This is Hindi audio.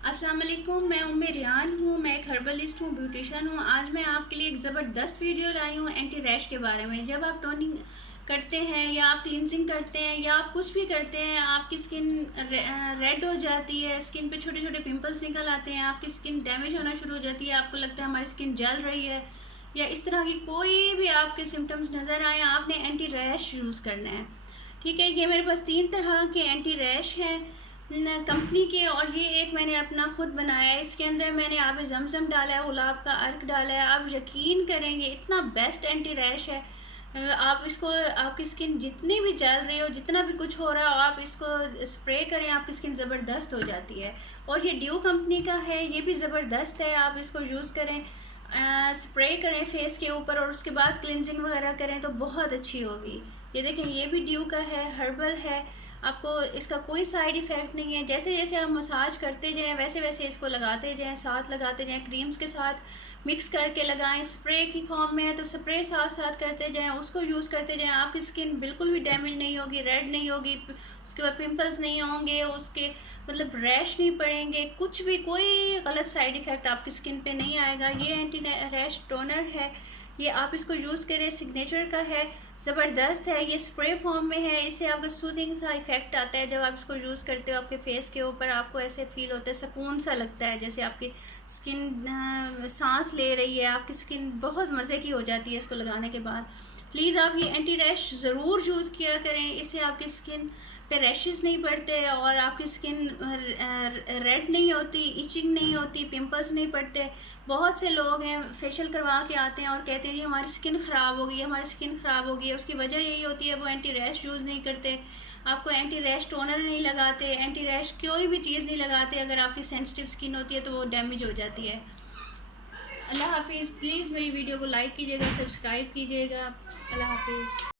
अस्सलाम वालेकुम, मैं उम्मे रियान हूँ। मैं एक हर्बलिस्ट हूँ, ब्यूटिशियन हूँ। आज मैं आपके लिए एक ज़बरदस्त वीडियो लाई हूँ एंटी रैश के बारे में। जब आप टोनिंग करते हैं या आप क्लिनजिंग करते हैं या आप कुछ भी करते हैं, आपकी स्किन रेड हो जाती है, स्किन पे छोटे छोटे पिंपल्स निकल आते हैं, आपकी स्किन डैमेज होना शुरू हो जाती है, आपको लगता है हमारी स्किन जल रही है, या इस तरह की कोई भी आपके सिम्टम्स नज़र आए, आपने एंटी रैश यूज़ करना है। ठीक है, ये मेरे पास 3 तरह के एंटी रैश हैं कंपनी के, और ये एक मैंने अपना खुद बनाया है। इसके अंदर मैंने आब जमजम डाला है, गुलाब का अर्क डाला है। आप यकीन करें, ये इतना बेस्ट एंटी रैश है। आप इसको, आपकी स्किन जितनी भी जल रही हो, जितना भी कुछ हो रहा हो, आप इसको स्प्रे करें, आपकी स्किन ज़बरदस्त हो जाती है। और ये ड्यू कंपनी का है, ये भी ज़बरदस्त है। आप इसको यूज़ करें, स्प्रे करें फेस के ऊपर, और उसके बाद क्लिनजिंग वगैरह करें तो बहुत अच्छी होगी। ये देखें, ये भी ड्यू का है, हर्बल है। आपको इसका कोई साइड इफ़ेक्ट नहीं है। जैसे जैसे आप मसाज करते जाएं, वैसे वैसे इसको लगाते जाएं, साथ लगाते जाएं, क्रीम्स के साथ मिक्स करके लगाएं। स्प्रे की फॉर्म में है तो स्प्रे साथ साथ करते जाएं, उसको यूज़ करते जाएं। आपकी स्किन बिल्कुल भी डैमेज नहीं होगी, रेड नहीं होगी, उसके बाद पिंपल्स नहीं होंगे, उसके मतलब रैश नहीं पड़ेंगे, कुछ भी कोई गलत साइड इफ़ेक्ट आपकी स्किन पे नहीं आएगा। ये एंटी रैश टोनर है, ये आप इसको यूज़ करें, सिग्नेचर का है, ज़बरदस्त है। ये स्प्रे फॉर्म में है, इससे आपको सूदिंग सा इफ़ेक्ट आता है। जब आप इसको यूज़ करते हो आपके फेस के ऊपर, आपको ऐसे फील होता है, सुकून सा लगता है, जैसे आपकी स्किन सांस ले रही है। आपकी स्किन बहुत मज़े की हो जाती है इसको लगाने के बाद। प्लीज़ आप ये एंटी रैश ज़रूर यूज़ किया करें, इससे आपकी स्किन पे रैशेस नहीं पड़ते और आपकी स्किन रेड नहीं होती, इचिंग नहीं होती, पिंपल्स नहीं पड़ते। बहुत से लोग हैं फेशियल करवा के आते हैं और कहते हैं जी हमारी स्किन ख़राब हो गई है, हमारी स्किन ख़राब हो गई है। उसकी वजह यही होती है वो एंटी रैश यूज़ नहीं करते, आपको एंटी रैश टोनर नहीं लगाते, एंटी रैश कोई भी चीज़ नहीं लगाते। अगर आपकी सेंसिटिव स्किन होती है तो वो डैमेज हो जाती है। अल्लाह हाफिज़। प्लीज़ मेरी वीडियो को लाइक कीजिएगा, सब्सक्राइब कीजिएगा। अल्लाह हाफिज़।